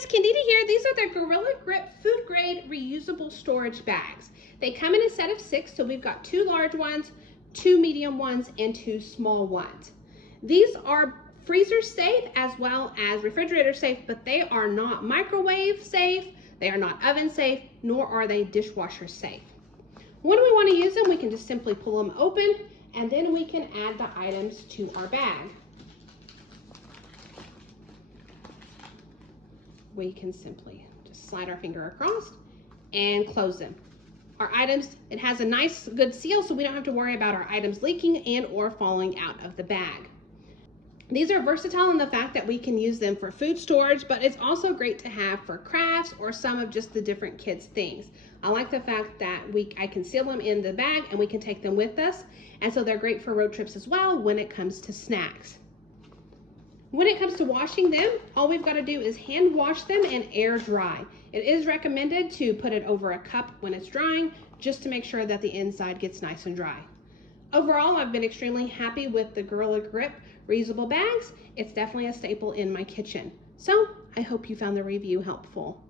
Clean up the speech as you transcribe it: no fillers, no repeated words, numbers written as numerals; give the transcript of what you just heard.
guys, Candida here. These are the Gorilla Grip food grade reusable storage bags. They come in a set of 6, so we've got 2 large ones, 2 medium ones, and 2 small ones. These are freezer safe as well as refrigerator safe, but they are not microwave safe, they are not oven safe, nor are they dishwasher safe. When we want to use them, we can just simply pull them open, and then we can add the items to our bag. We can simply just slide our finger across and close them. Our items, it has a nice good seal, so we don't have to worry about our items leaking and or falling out of the bag. These are versatile in the fact that we can use them for food storage, but it's also great to have for crafts or some of just the different kids' things. I like the fact that I can seal them in the bag and we can take them with us, and so they're great for road trips as well when it comes to snacks. When it comes to washing them, all we've got to do is hand wash them and air dry. It is recommended to put it over a cup when it's drying, just to make sure that the inside gets nice and dry. Overall, I've been extremely happy with the Gorilla Grip reusable bags. It's definitely a staple in my kitchen. So I hope you found the review helpful.